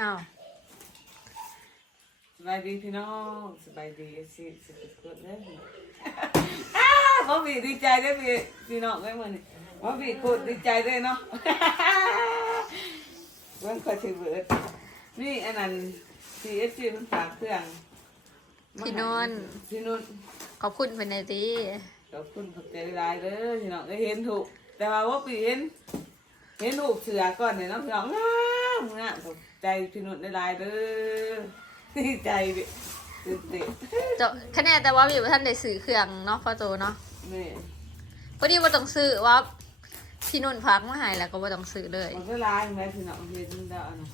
อ้าวสบายดีพี่น้องสบายดีสิสิสุดๆเลยอ้าวพ่อบีดีใจได้อพี่พี่น้องได้มือนี่พ่อบีกูดดีใจได้เนาะเบิ่งคอยถือเบิดนี่อันนั้น CSC มันฝากเครื่องพี่นนท์ พี่นนท์ขอบคุณเป็นไงดีขอบคุณขอบใจหลายๆเด้อพี่น้องได้เห็นถูกแต่ว่าว่าปีเห็นเห็นถูกเสือก่อนเนี่ยเนาะพี่น้องงา มงามขอบใจพี่นนท์หลายๆเด้อดีใจดิตื่นเต้นเจ้าคะแนนแต่ว่าอยู่ท่านได้ซื้อเครื่องเนาะพ่อโตเนาะนี่พอดีว่าต้องซื้อว่าพี่นุ่นพักมาใหายแล้วก็ว่าต้องซื้อเลยมันก็ร้ายไหมพี่น้องเห็นแล้วนะ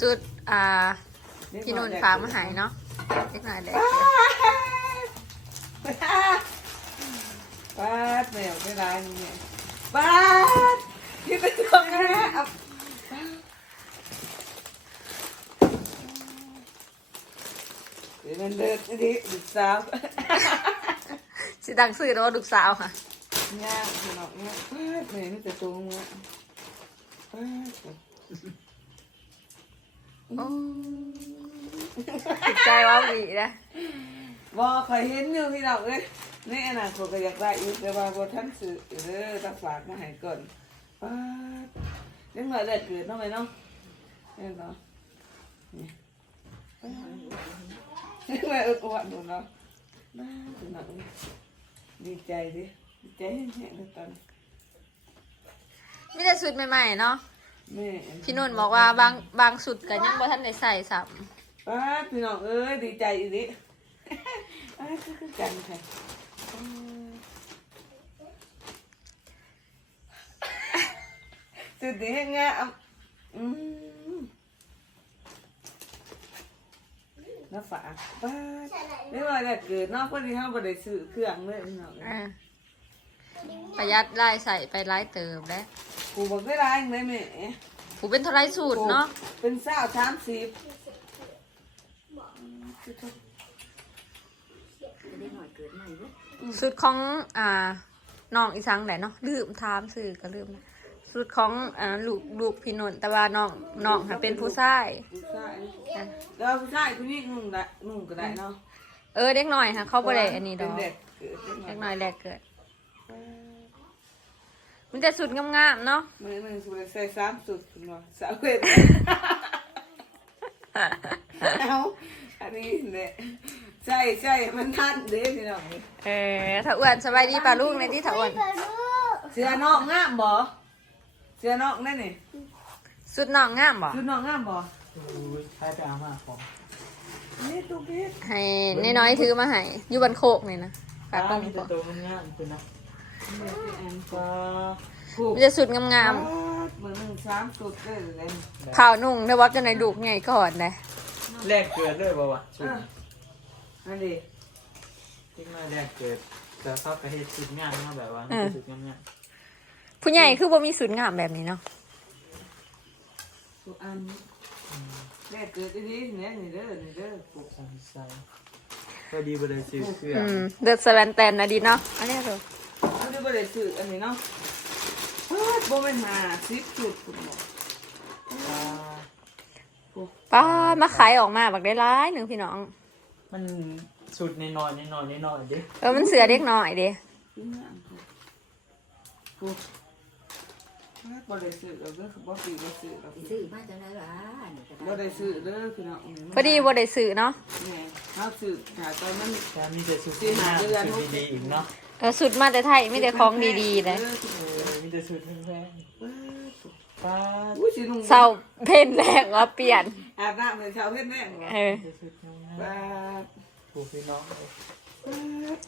สุดอ่าพี่นุ่นพักมาใหายเนาะเล็กน้อยเลยป้าดแมวไม่ร้ายนี่เนี่ยป้าดที่เป็นตรงนี้เอาเดี๋ยว มันเลิกทีดึกสาวสิดังซื้อแล้วว่าลูกสาวค่ะย่างพี่น้องเนี่ยป้าดแม่นี่จะตรงเนี่ยป้าดโอ้ติดใจว่าดีนะบอเคยเห็นอยู่พี่น้องเลยในอนาคตก็อยากได้อยู่แต่ว่าบอท่านซื้อเด้อต้องฝากมาให้ก่อนป้าดเรื่องอะไรเกิดเนาะไหมเนาะเห็นเนาะ นี่ป้าดเรื่องอะไรเอออ้วนดูเนาะป้าดพี่น้องดีใจดิดีใจแห้งๆเลยตอนนี้มีแต่สุดใหม่ๆเนาะแม่พี่นุ่นบอกว่าบางบางสุดกันยังว่าท่านได้ใส่ซ้ป้าดพี่น้องเอ้ยดีใจอีดิป้าดคือกันค่ะป้าดสุดดีงามอืม แล้วฝากป้าดไม่ว่าจะเกิดเนอกพอดีเขาบ่ได้ซื้อเครื่องเลยพี่น้องำอ่าประหยัดรายใส่ไปรายเติมแล้วกูบอกได้ร้ายไหมแม่ผูเป็นเท่าไรสูตรเนาะเป็นเศร้าสามสิบสูตรของอ่าน้องอีสังไหนเนาะลืมถามสื่อก็ลืมนะ สูตรของอ่าลูกลูกพี่นนท์แต่ว่าน้องน้องค่ะเป็นผู้ชายผู้ชายแล้วผู้ชายผู้นี้นุ่งได้นุ่งก็ได้เนาะเออเด็กน้อยค่ะ เขาบ่ได้อันนี้ดอกเป็นเด็กเกิดขึ้นเด็กมาน้อยแรกเกิด มันจะสุดงามๆเนาะมือหนึ่งสุดใส่สามสุดคุณว่าสาวเวทเอาอันนี้เนี่ยใช่ใช่มันทันเด้พี่น้องเออถ้าอ้วนสบายดีป่าลูกในที่ถ้าอ้วนเสือนอกงามบ่ เสือนอกนั่นนี่สุดน้องงามบ่ชุดนอกงามบ่ใครไปเอามาของนี่ตุ๊กเพชรให้น้อยๆถือมาให้อยู่บันโคกนี่นะฝากป้าเบิ่งมีก่แต่อนตัวมันงามคุณนะก็ป้ามันจะสุดงามมือหนึ่งสามสุดเลยเลยๆข่าวนุ่งได้ว่าจะในดูกไงก่อนนะแรกเกิดด้วยบ่วะชุดอันนี้ที่มาแรกเกิดแต่เขากระเฮ็ดชุดงามเนาะแบบว่าชุดงามงาม ผู้ใหญ่คือบ่มีสุดงามแบบนี้เนาะสุอันแรกเกิดที่นี่เนี่ยนี่เด้อนี่เด้อปุ๊บใส่ใส่พอดีบ่ได้ซื้อเครื่ออืงมเดือดสแลนแตนนะดีเนาะอันนี้เถอะอันนี้บ่ได้ซื้ออันนี้เนาะเฮ้ยบ่แม่นหาสิบจุดคุณหมอป้าป้ามาขายออกมาบักได้ร้ายหนึ่งพี่น้อง มันชุดในนอนในนอนในนอนดิเออมันเสือเด็กน้อยเด้ซื้อมาอันปุ๊ บปุ๊บบ่ได้ซื้อแล้วเด้อบ่ปีบ่ซื้อแล้วซื้อมาจากไหนวะนี่ก็บ่ได้ได้ซื้อเด้อพี่น้องพอดีบ่ได้ซื้อเนาะแม่เฮาซื้อหาตอนนั้นแต่มีแต่ชุดที่งามชุดดีๆอีกเนาะเออสุดมาแต่ไทยไม่ได้ของดีๆเลยเออมีแต่ชุดแพงๆป้าอุ้ยสินุ่งเศร้าเพ่นแรกว่าเปลี่ยนอาบน้ำในเช้าเฮ็ดแม่งเออมีแต่ชุดงามป้าๆผูกพี่น้องเลย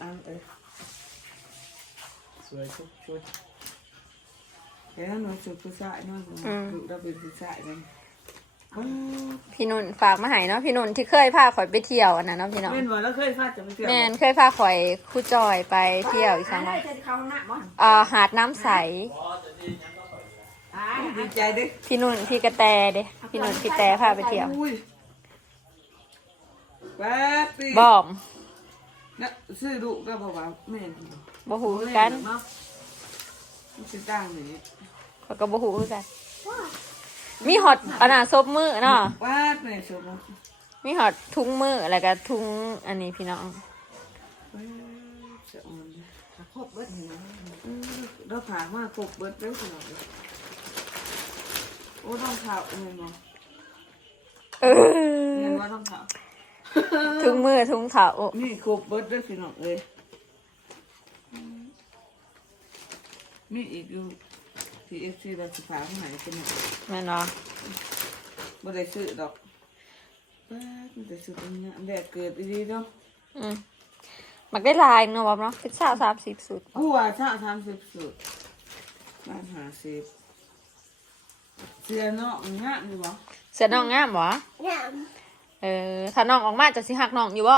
อันเอ้ยสวยทุกชุด แค่นั้นสุดผู้ชายเนาะลูกเราเป็นผู้ชายนั่นพี่นุ่นฝากมาให้เนาะพี่นุ่นที่เคยพาข่อยไปเที่ยวอันนั้นเนาะพี่น้องแม่นบ่แล้วเคยฟาดจะไปเที่ยวแมนเคยพาข่อยครู่จอยไปเที่ยวอีกครั้งได้เนาะจะเข้าห้องน้ำมั้งอ่าหาดน้ำใสตายดีใจเด้พี่นุ่นพี่กระแตเด้พี่นุ่นพี่แตพาไปเที่ยวอุ้ยแป๊บปีบอมนะซื้อดุก็บอกว่าแม่นบ่หูคือกันเนาะมันสิตั้งนี่ข่ อยก็บ่หูคือกันอมีฮอตอันน่ะซบมือเนาะวาดแม่ชมว่ามีฮอตทุงมืออะไรก็ทุงอันนี้พี่น้องจะอ่อนเลยครบเบิดนี่นะอืมเราผ่านมาครบเบิดเร็วขนาดนี้โอ้ต้องเท้าเงินบ่เอเงิอนว่าต้องเท้าทุงมือทุงเท้านี่ครบเบิดเด้อพี่น้องเลยมีอีกอยู่ ที่เอฟซีเราสิฟ้าข้างไหนเป็นหยังแม่นเนาะบ่ได้ซื้อดอกป้าดมันได้ซื้อตรงเนี้ยแดดเกิดดีๆเนาะอืมมักได้ลายเนาะบอมเนาะเป็นสาวสามสิบสุดกูว่าชาทำสิบสุดบ้านหาสิบเสียเนาะงะอยู่บ่เสือน้องงามบ่เออถ้าน้องออกมาจะสิหักน้องอยู่บ่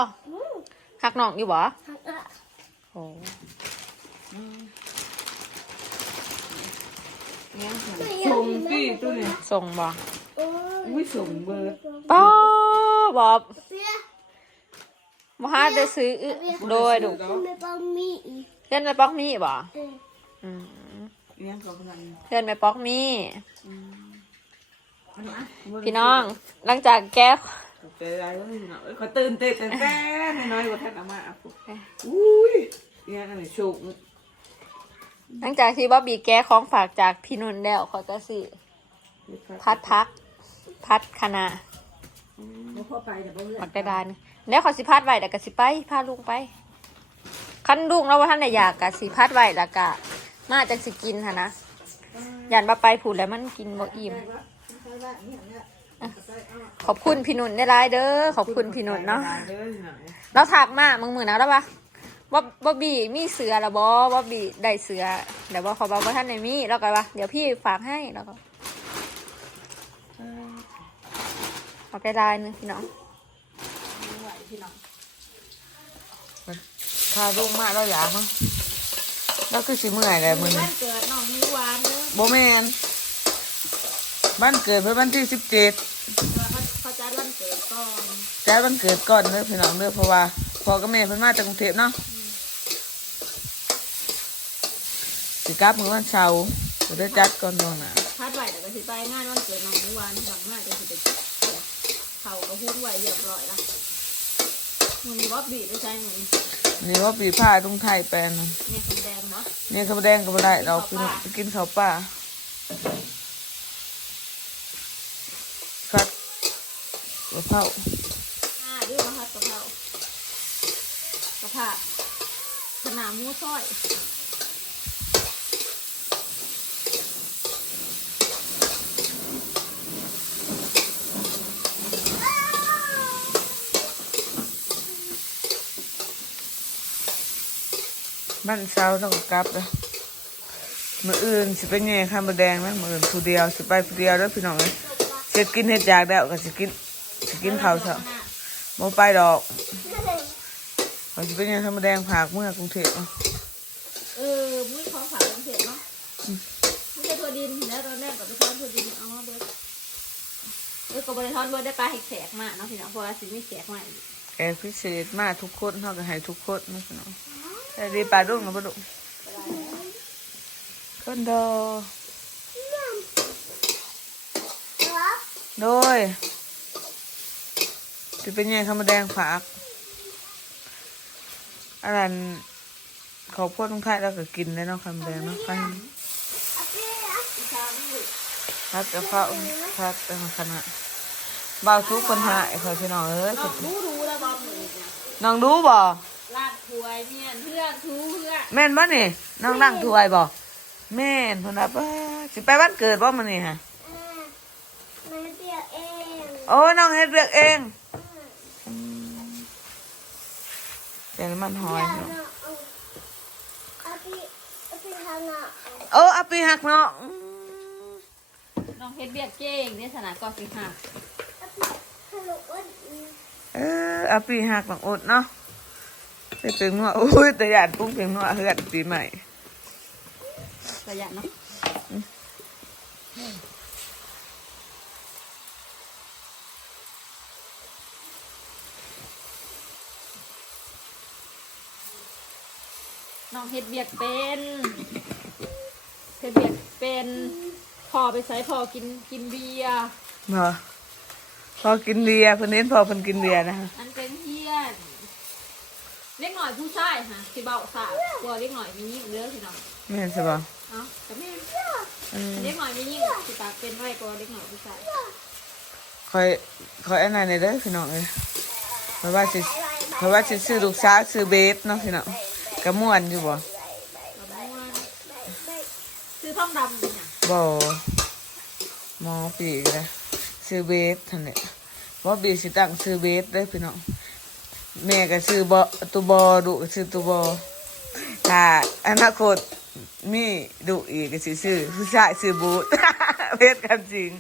หักน้องอยู่บ่โอ้ เนี่ยค่ะส่งพี่ตัวนี้ส่งบ่อุ้ยส่งเบิดป้าบอบบ่หาได้ซื้อโดยดูไม่ต้องมีอีกเพื่อนแม่ป๊อกมีบ่เอออืมเนี่ยกับพลังเพื่อนแม่ป๊อกมีอันนี้อะพี่น้อง หลังจากแก้ใจร้ายเลยเนาะเอ้ยขอตื่นเต้นแต่แต่น้อยๆกว่าท่านอามาอะปุ๊บอุ้ยเนี่ยอันนี้โชค หลังจากที่บ๊อบบี้แก้ของฝากจากพี่นุ่นแล้วขอยก็สิพัดพัก พัดคณะบ่พอไปแต่บ่เลือมักได้ดานแล้วขอสิพัดไว้แล้วก็สิไปพาลุงไป คันลุงเราว่าท่านได้อยากกะสิพัดไว้แล้วก็มาจังสิกินค่ะนะยันมาไปผูดแล้วมันกินบ่อิ่มขอบคุณพี่นุ่นได้รายเด้อขอบคุณพี่นุ่นเนาะเด้อหน่อยเราถักมามึงมือนะแล้วปะ บ๊อบบ๊อบบี้มีเสือละบอบ๊อบบี้ได้เสือเดี๋ยวบอกเขาบอกว่าท่านในมีแล้วก็ว่าเดี๋ยวพี่ฝากให้แล้วก็เอาไปได้นึงพี่น้องพาลูกมาเราอยากมั้งแล้วคือสิเมื่อยเลยมือนี้บ้านเกิดน้องมีหวานเด้อโบแมนบ้านเกิดเพื่อวันที่สิบเจ็ดว่าเขาเขาจัดวันเกิดก่อนจ้าวันเกิดก่อนเด้อพี่น้องเด้อเพราะว่าพ่อกับแม่เพิ่นมาจากกรุงเทพเนาะ กลับมื้อวันเสาร์บ่ได้จัดก่อนโน่นน่ะพัดไว้แต่ก็สิไปงานวันเกิดน้องมีหวานหลังมาจะสิไปเขาก็หุ้นไว้เรียบร้อยละมันมีบ๊อบบี้ด้วยใช่ไหมนี่ว่าปีผ้าทุ่งไทยแปลนน่ะเนี่ยคนแดงเนาะเนี่ยเขาวแดงก็บ่ได้เรากินไปกินข้าวป่าคัดกระเพราอ่าด้วยมาพัดกะเพรากะเพราขนาหมูซอย บ้านเสาต้องกลับเลยมื้ออื่นสิไปแง่ข้าวแดงนะมื้ออื่นผู้เดียวสิไปผู้เดียวเด้อพี่น้องเอ้ยเสร็จกินเฮ็ดจากแล้วก็สิกินสิกินข้าวเช้าบ่ไปดอกเขาจะเป็นยังธรรมแดงผากเมื่อกรุงเทพเนาะเออมุ้ยของฝากเสร็จเนาะไม่ใช่ถั่วดินแล้วตอนแรกก็ไปทอดถั่วดินเอามาเบิดเออก็บริทอดเบิดได้ปลาเห็ดแขกมาเนาะพี่น้องเพราะว่าสิมีแขกมาอีกแอร์พิเศษมากทุกคนเท่ากับให้ทุกคนนะพี่น้อง แต่ดีปลาดุ้งนะปลาดุ้งคนดอโดยจะเป็นยังธรรมแดงผากอันนั้นเขาพูดตรงไทยแล้วก็กินได้เนาะคำแดงเนาะพันพัดกระเพราพัดเป็นขนาดเบาทุกคนหายเขาพี่น้องเอ้ยน้องรู้รู้แล้วบอมเลยเนี่ยน้องดูบ่ลาดถวย เนี่ยเพื่อนทูเพื่อนแม่นบ่นี่น้องนั่งถวยบ่แม่นเพิ่นว่าป้าสิไปวันเกิดบ่มื้อนี้ฮะมันเปียกเองโอ้น้องเฮ็ดเวียกเองอืมเป็นมันหอยเอาเนาะเอาไปเอาไปทำอะโอ้อาปีหักเนาะอืมน้องเฮ็ดเบียดเก่งเนี่ยสนามก็สิหักเอาไปขนมอ้วนเอออาปีหักบังอดเนาะ ไปถึงว่าโอ้ยแต่ยานปุ้งถึงว่าเฮือนปีใหม่ประหยัดเนาะน้องเฮ็ดเบียดเป็นเฮ็ดเบียดเป็นพอไปใส่พอกินกินเบียร์บ่พอกินเบียร์เพิ่นเน้นพอเพิ่นกินเบียร์นะคะอันเป็นเฮียน เล็กหน่อยผู้ชายฮะที่เบาสาวกลัวเล็กหน่อยมียิ่งเด้อพี่น้องแม่นใช่บ่เอ้าแต่แม่อืมเล็กหน่อยมียิ่งสิปากเป็นไว้กลัวเล็กหน่อยผู้ชายคอยคอยอันนั้นในเด้อพี่น้องเอ้ยเพราะว่าสิเพราะว่าสิซื้อลูกสาวซื้อเบสเนาะพี่น้องกระม่วนอยู่บ่เราไม่ว่าซื้อท่องดำเป็นหยังบ่หมอปีกเลยซื้อเบสท่านเนี่ยบ่บีสิตั้งซื้อเบสเด้อพี่น้อง แม่ก็ซื้อบ่ตุบอดุก็ซื้อตุบอถ้าอนาคตมีดุอีกก็สิซื้อผู้ชายซื้อบูทเบสกันจริง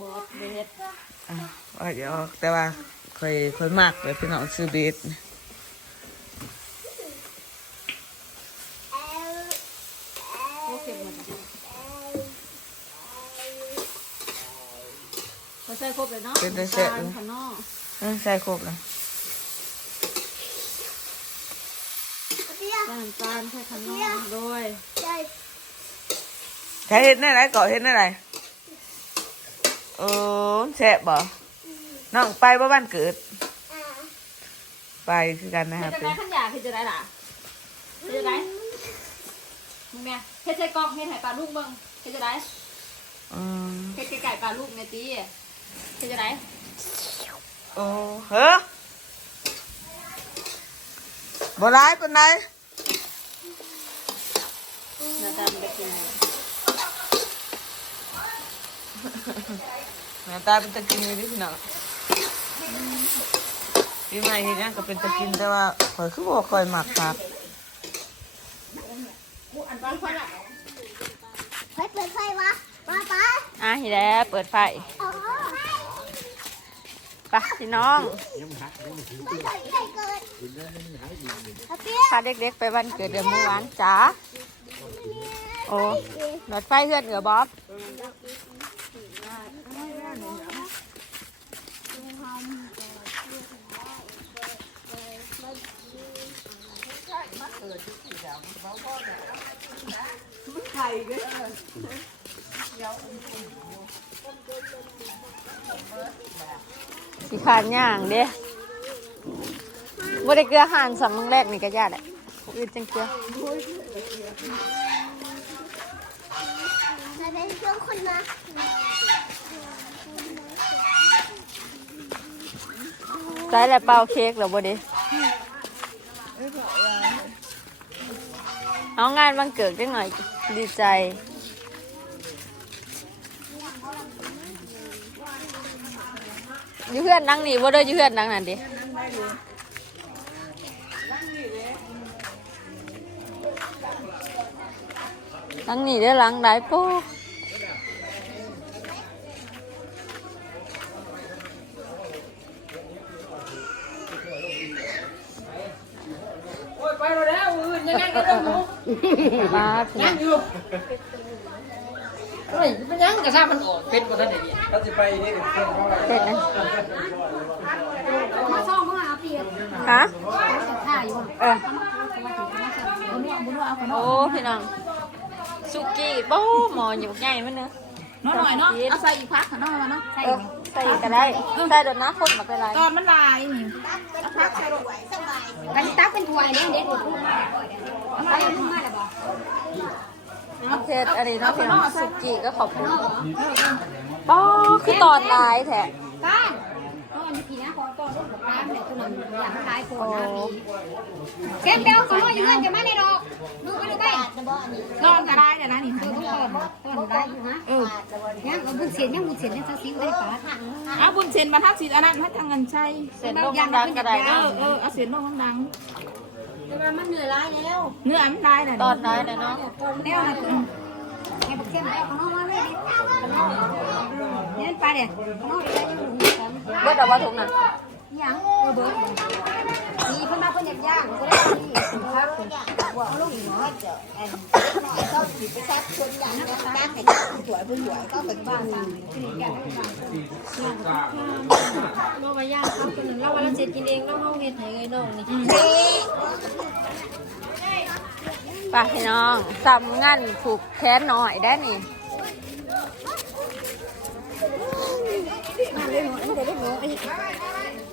บอสเบสอะว่าเดี๋ยวแต่ว่าเคยเคยมากเลยพี่น้องซื้อเบสโอเคหมดเขาใส่ครบเลยเนาะตาลขนอกเออใส่ครบแล้ว ใส่น้ำตาลใส่ขนอกโดยใช่ใช้เห็ดในไรก่อเห็ดในไรเออแซ่บบ่น้องไปบ่บ้านเกิดอ่าไปคือกันนะเฮ็คดรับจะได้ขันยาเฮ็ดจะได้ล่ะเฮ็ดจะได้มึงแม่เฮ็ดใส่กล่องเฮ็ดให้ปลาลูกเบิ่งเฮ็ดจะได้อืมเฮ็ดไก่ปลาลูกในตีเฮ็ดจะได้โอ้เฮ้อบ่ร้ายปานใดห นาตาไมันได้กินเลยนาตาเป็นตะกินเลยดิพี่น้องพี่ใหม่เห็นยังก็เป็นตะกินแต่ว่าข่อยคือบ่ค่อยหมักครับเฮ้ยเปิดไฟวะมาป้าอะเห็นแล้วเปิดไฟอ๋อไปพี่น้องพาเด็กๆไปวันเกิดเดือนเมื่อวานจ้า โอ้หลอดไฟเพื่อนเหนือบ๊อบสีขานย่างเด้บ่ได้เกลือหานสำมึงแรกนี่ก็ยากแหละอื่นจังเกลือ เป็นเครื่องคนมาใจแหละเป่าเค้กเหรอบ่ดิเอางานวันเกิดจังหน่อยดีใจ อยู่เพื่อนนั่งนี่บ่เด้อยู่เพื่อนนั่งนั่นดินั่งนี่เด้หลังได้ปูโอ้ยไปแล้วอื่นยังไง ก็ต้องมาพี่น้องเฮ้ยมันยังกระซ่ามันออกเป็นกว่าท่านอย่างนี้เราจะไปนี่กับเพื่อนเขาอะไรเป็ดนะมาซ่อมมาเอาเปียกฮะถ่ายอยู่เออโอ้พี่น้องสุกี้โบ้หมออยู่ใหญ่มันเนอะน้อยหน่อยเนาะเอาใส่อีกพักขนอกมาเนาะใส่เออ ใส่อีกก็ได้ใส่โดนน้ำพ่นมาเป็นไรตอนมันลายนี่กันตักเป็นถ้วยเด้เด็กใส่ลงมาแล้วบ่โอเคอันนี้เนาะพี่น้องสุกี้ก็ขอบคุณป้อคือตอนลายแท้ก้านก็อันนี้พี่นะขอต้อนรับร้านแต่ตัวนั้นอยากขายโคนนะแก้มเบลขออยู่เงินจะมาในดอกดูไปดูไปนอนก็ได้เดี๋ยวนะนี่ต้นต้นต้นได้อยู่ฮะเออยังเอา บุญเสียนยังบุญเสียนยังซาซิวได้ปะเอาบุญเซนมาทักสิอันนั้นมาทางเงินใช่เสร็จลงดังก็ได้เอเนาะอเออเอาเสียนลงดังแต่ว่ามันเหนื่อยร้ายแล้วเนื้อมันได้เลยตอนได้เลยเนาะแนวนะคุณไอ้บุกเข้มแล้วขนมมาเลยเนี่ยไปเดี๋ยวขนมได้ยังหนุ่มกันเบิดเอาว่าถุงน่ะ ยังโรเบิร์ตดีเพิ่นมาเพิ่นอยากย่างก็ได้ดีครับว่าลูกอีกเนอะเขาสิไปซักชนอย่างนะตั้งให้ตั้งสวยผู้สวยก็เป็นบ้านตั้งโนวายาครับคนนึงเล้วันละเจ็ดกินเองแล้วห้องเฮ็ดใหนไงน้องนี่ไปพี่น้องสำงานผูกแขนหน่อยได้นี่มาเลยหนูอันนี้ได้หนูอันู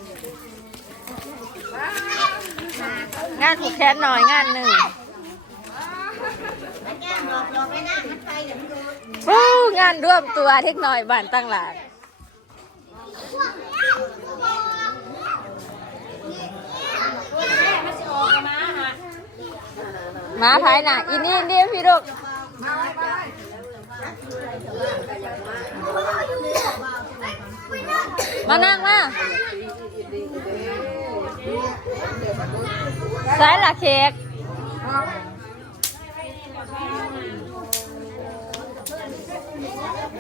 ย่างหลอกหลอกไปนะมันไปเดี๋ยวมันดูวู้งานร่วมตัวเทคหน่อยบ้านตั้งหลานมาภายหนักอีนี่นี่พี่ลูกมานั่งมา สายละเค้ก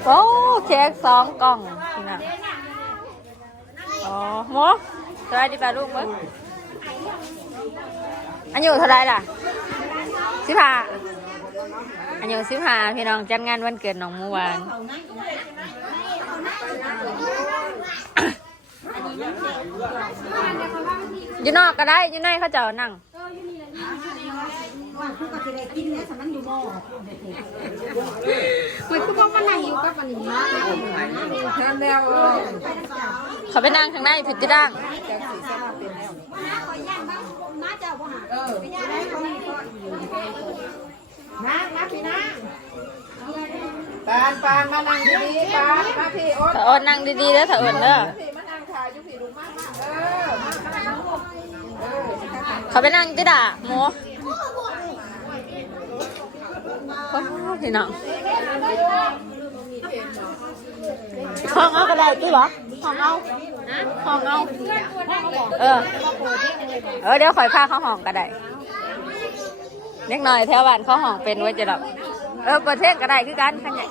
โอ้เค้กสองกล่องพี่น่ะอ๋อหมูสบายดีป่ะลูกมั้งอันอยู่เท่าไรล่ะสิบห้าอันอยู่สิบห้าพี่น้องจัดงานวันเกิดน้องเมื่อวาน อยู่นอกก็ได้อยู่ในเขาเจะนั่งว่าผู้ก็จะได้กินแล้วสมันอยู่บ่อคุยคือพวกมันนั่งอยู่กับมันนี่นะทำแล้วเขาไปนั่งข้างในผิดที่ดังคอยย่างบ้างน้าเจ้าบ่หาเออไปย่างได้ก็มีก็นะนะพี่นะปานปานมานั่งดีๆปานมาพี่โอ๊ตถ้าอดนั่งดีๆแล้วถ้าอดเด้อพี่มานั่ง ถ่ายอยู่พี่ลูกมากเออมามามาลูกเออเขาไปนั่งที่ด่าหมูโอ้พี่น้องห้องเอาก็ได้ที่หรอห้องเอาห้องเอาเออ เออเดี๋ยวข่อยพาเข้าห้องก็ได้เล็กน่อยแถวบ้านเข้าห้องเป็นไว้จะหรอกเออปิดเพลงก็ได้คือกันขันใหญ่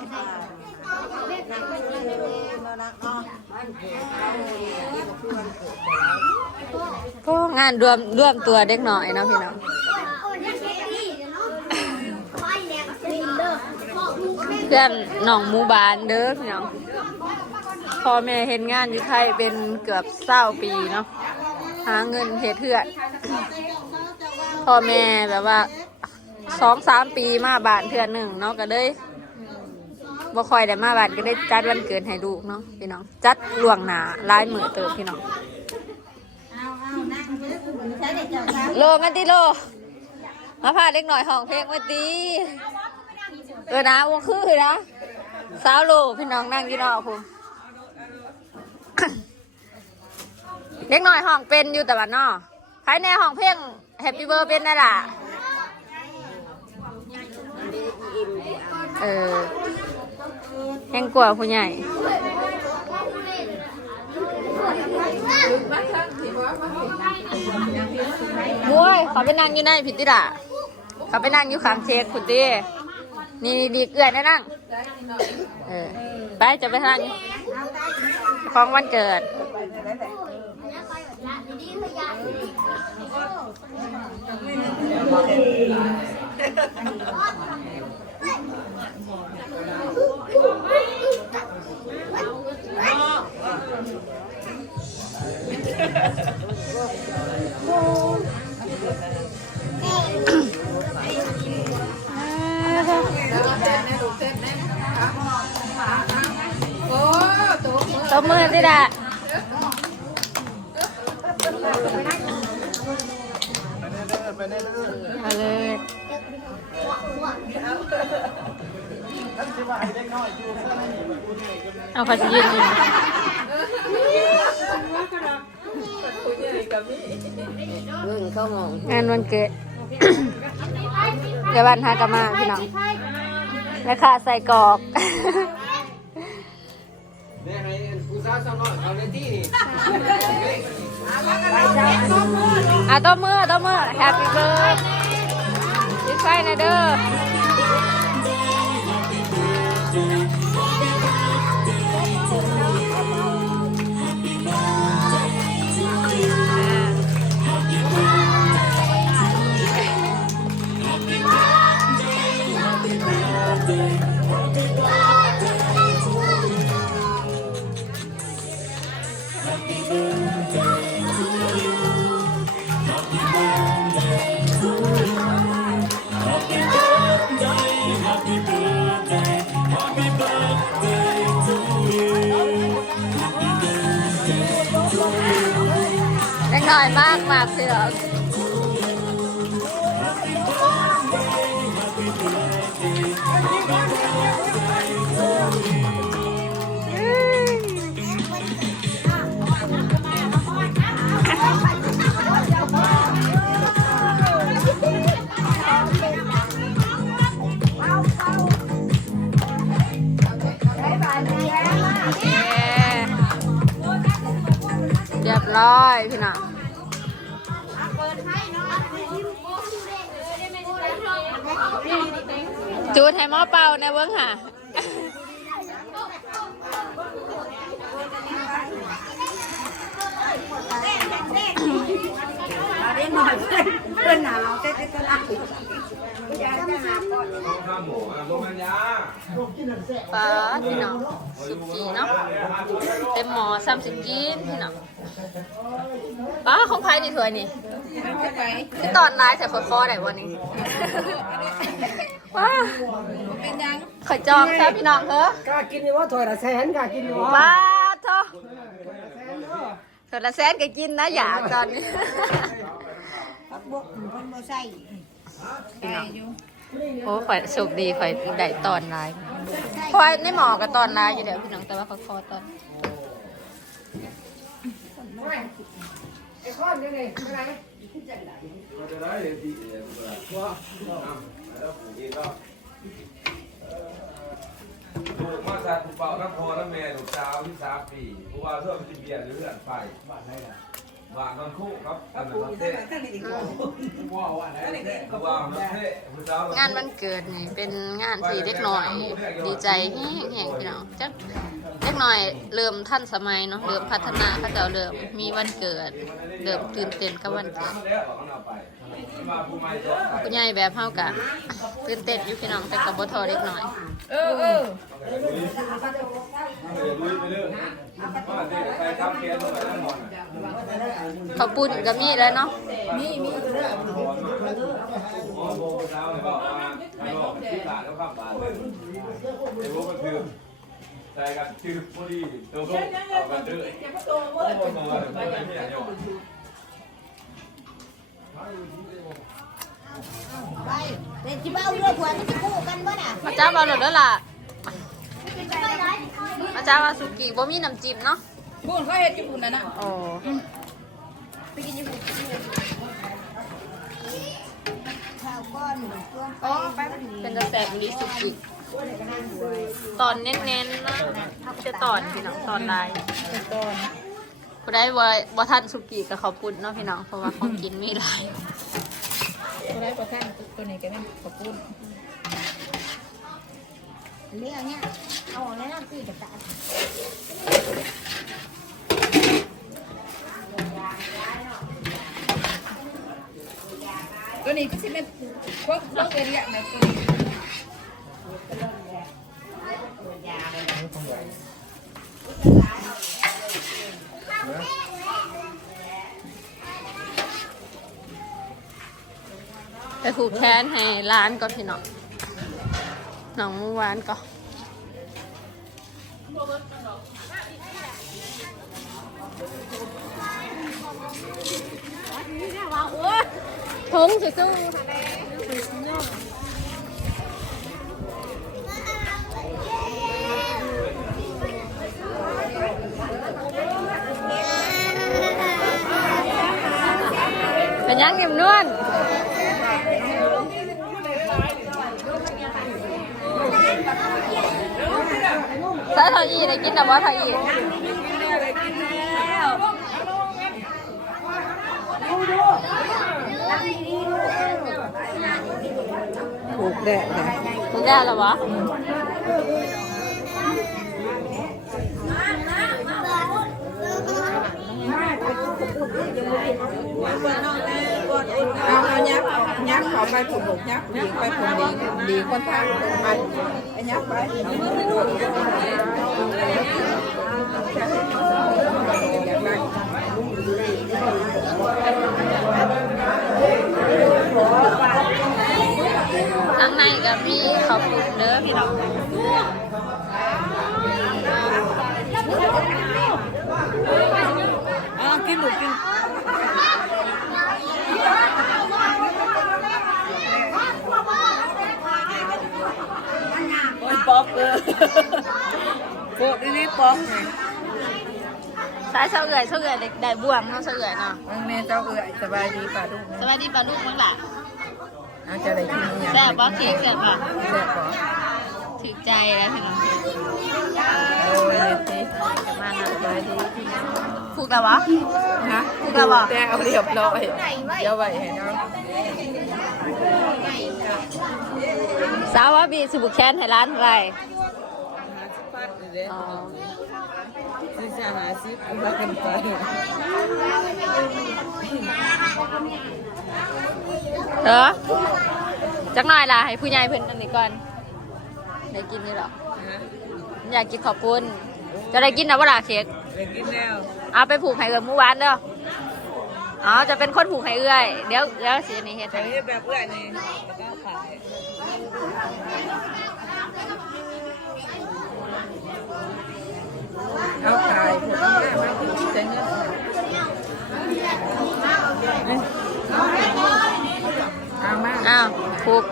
ก็งานรวมรวมตัวเด็กหน่อยเนาะพี่น้องเพื่อนหนองมูบานเด้อพี่น้องพ่อแม่เห็นงานอยู่ไทยเป็นเกือบเศร้าปีเนาะหาเงินเฮ็ดเถื่อนพ่อแม่แบบว่าสองสามปีมาบานเถื่อนหนึ่งเนาะก็เลย บ่คอยได้มาบ้านก็ได้จัดวันเกิดให้ลูกเนาะพี่น้อง จัดล่วงหนาลายมือเติบพี่น้องเอาเอานั่งเด้อใช้ได้เจ้าค่ะโลมาติโล มาพาเล็กหน่อยห้องเพลงมาตีเออนะวงคือนะสาวโลพี่น้องนั่งอยี่นอกคุณเล็กหน่อยห้องเป็นอยู่แต่ว่านอภายในห้องเพลงแฮปปี้เบอร์เป็นนั่นล่ะเออ แห่งกว่าผู้ใหญ่มวยเขาไปนั่งอยู่ในพิติดาเขาไปนั่งอยู่ข้างเชกคุณตีนี่ดีเกลือนได้นั่งเออไปจะไปทางของวันเกิด ตบมือสิดาเอาเลยเอาขาจะยืน เบิ่งเขามองงานวันเกิด เดี๋ยววันฮากามาพี่น้องแล้วค่ะใส่กรอกเนี่ยให้ผู้สาวสาวน้อยเขาในที่นี่อะต้มมือต้มมือ Happy birthday ยิ้มไฟนะเด้อ รียบร้อยพี่น้องจูดให้หม้อเป่านะเบิ้งค่ะ เล่นหน่อยเพื่อนเพื่อนหนาวเต้นตลาดยายจะหาก่อนข้าวหมูอะลงมันยาปลาพี่น้องสุกี้เนาะเต็มหมอสามสิบกินพี่น้องป้าของใครนี่ถ้วยนี่คือตอนไลฟ์แต่คอคอได้วันนี้ว้าเป็นยังขอจองแซ่พี่น้องเถอะกล้ากินนี่ว่าถอยละแสนกล้ากินนี่ว่าป้าเถอะส่วนละแสนก็กินนะอยากตอนนี้ พักบกคนบ่ใส่พี่น้องโอ้ข่อยโชคดีข่อยได้ตอนไลฟ์เพราะว่าในหมอกับตอนไลฟ์อยู่เดี๋ยวพี่น้องแต่ว่าเขาคอตอนไอ้ข้อนยังไงไม่ไรเราจะได้ดีเองว่าแล้วผมเองก็ลูกมาจากถูกเป่าน้ำพอน้ำแม่ลูกสาวที่สามปีเพราะว่าเพื่อนจะเบียร์หรือเพื่อนไปบ้านไหนล่ะ บ้านนอนคู่ครับอันนั้นเท่ว้าวอันไหนเท่ว้าวนั่นเท่ผู้สาวงานวันเกิดนี่เป็นงานที่เด็กหน่อย ดีใจแห้งๆพี่น้องจักเด็กหน่อยเริ่มทันสมัยเนาะเริ่มพัฒนาเขาเจะเริ่มมีวันเกิด เริ่มตื่นเต้นกับวันเกิดแล้วบอกกันเอาไปมาผู้ใหม่จะไปคุณยายแบบเฮากะตื่นเต้นอยู่พี่น้องแต่กับบ่ทอเด็กหน่อย เออเออเดี๋ยวลุยไปเรื่อยว่าเด็กใครทำเกียร์ลงไปนั่งน อนข้าวปุ้นก็มีแล้วเนาะมีมีอ๋อโบกเช้าเลยบอกว่าไม่บอกที่ตาแล้วข้ามตาเลยไอ้พวกมันคือใจกันชื่อพอดีตัวพวกเอากันดื้อโอ้โหตัวอะไรไม่อยากยอมไปเด็กที่บ้าเรือขวานที่คู่กันบ่น่ะมาจ้ามาโหลดแล้วล่ะมาจ้าว่าสุกี้บ่มีน้ำจิ้มเนาะ บุญเขาเฮ็ดญี่ปุ่นน่ะนะโอ้ข้าวก้อนตัวอ๋อไปเป็นกระแสลิสุกี้ตอนเน้นๆนะจะตอนพี่น้องตอนลายตอนผู้ได้บ่บ่ทันสุกี้กับข้าวปุ้นเนาะพี่น้องเพราะว่าของกินมีหลายตัวได้ประท่านตัวนี้ก็แม่ขอบคุณเลี้ยงเนี่ยเอาแล้วน้ำตีกระตา ตัวนี้ก็สิเป็นพวกพวกเรียนะตัวนี้ไปผูกแขนให้ร้านก่อนพี่น้องน้องเมื่อวานก่อน ถุงสิสู้เป็นยังเงียบนวลใส่เทาอีได้กินแต่ว่าเทาอีถูกแดดเลยมึ มีขอบคุณเด้อพี่น้องอ่ะกินหมูกินโอ้ยป๊อกเออโคตรนี่ป๊อกไงสายเสื้อเอื่อยเสื้อเอื่อยได้บ่วงเนาะเสื้อเอื่อยเนาะแม่เจ้าเอื่อยสบายดีป่าลูกสบายดีป่าลูกมั้งล่ะ อาจจะได้กินอย่างแซ่บบ่เค้กแซ่บบ่แซ่บป่ะถึกใจแล้วพี่น้องโอ้ยสิประมาณนั้นสบายดีพี่น้องถูกแล้ววะฮะถูกแล้วบ่แต่เอาเรียบร้อยเดี๋ยวไว้ให้น้องสาวว่าบีสิบุกแคนให้ร้านไร หาสิพัดนี่เด้อ๋อสิจะหาสิว่ากันไปเออจักหน่อยล่ะ ให้ผู้ใหญ่เพิ่นอันนี้ก่อนได้กินนี่หรอฮะอยากกินขอบคุณ จะได้กินนะว่าล่ะเค้กได้กินแล้วเอาไปผูกให้เอื้อเมื่อวานเด้ออ๋อจะเป็นคนผูกให้เอื้อย เดี๋ยวเดี๋ยวสิอันนี้เฮ็ดแต่ให้นี่แบบเอื่อยนี่แล้วก็ขาย เอาขายผมเอาแม่มาถึงใช้เงินเอามาอ้าวผูก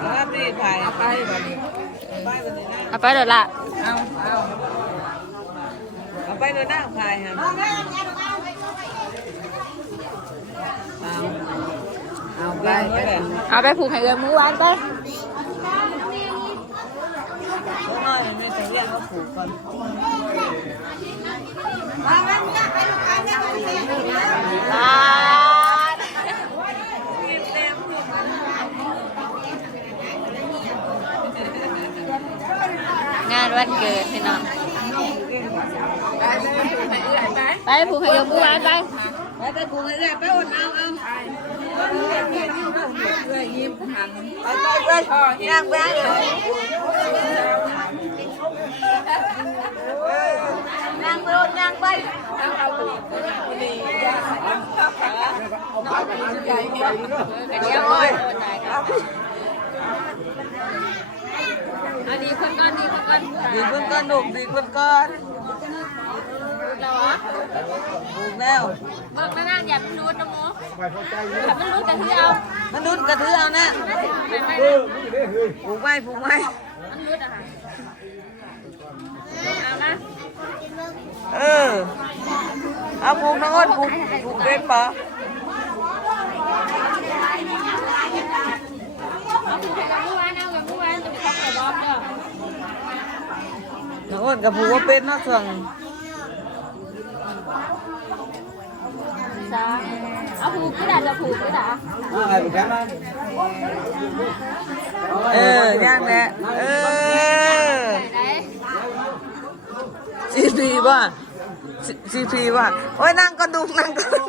เอาไปขายเอาไปแบบนี้ไปแบบนี้นะเอาไปเดี๋ยวละเอาเอาเอาไปเลยนะขายฮะเอาเอาไปไปเลยเอาไปผูกให้เอื้อยเมื่อวานไป น้อยนี่จะเรียกเขาผูกก่อนร้านงานวันเกิดพี่น้องไปผูกให้เอื้อยเมื่อวานไปไปไปผูกให้เรียกไปอดเอาเอาเลยยิ้มหันไปไปไปย่างไป เลยย่างไปอดย่างไปเอาเอาดีย่างน้อยดีใจเงี้ยเดี๋ยวก่อนอันนี้คนก่อนดีคนก่อนดีเพิ่นก้อนดุกดีเพิ่นก้อนเราอะถูกแล้วเบิกนั่งอย่ามันรูดนะโมถ้ามันรูดกันที่เอา มันนุดกระทือเอานะผูกไว้ผูกไว้มันรูดอะค่ะ เอานะเออ เอาผูกน้องอ้นผูกผูกเป็นปะเอาผูกให้กับเมื่อวานเอากับเมื่อวานจะไปทำอะไรบ้างเนี่ยน้องอ้นกับผูกว่าเป็นเนักส่งจ้าเอาผูกก็ได้จะผูกก็ได้เออย่างแหละเออไหน ซีพีว่าซีพีว่าโอ้ยนั่งก็ดูนั่งก็ดู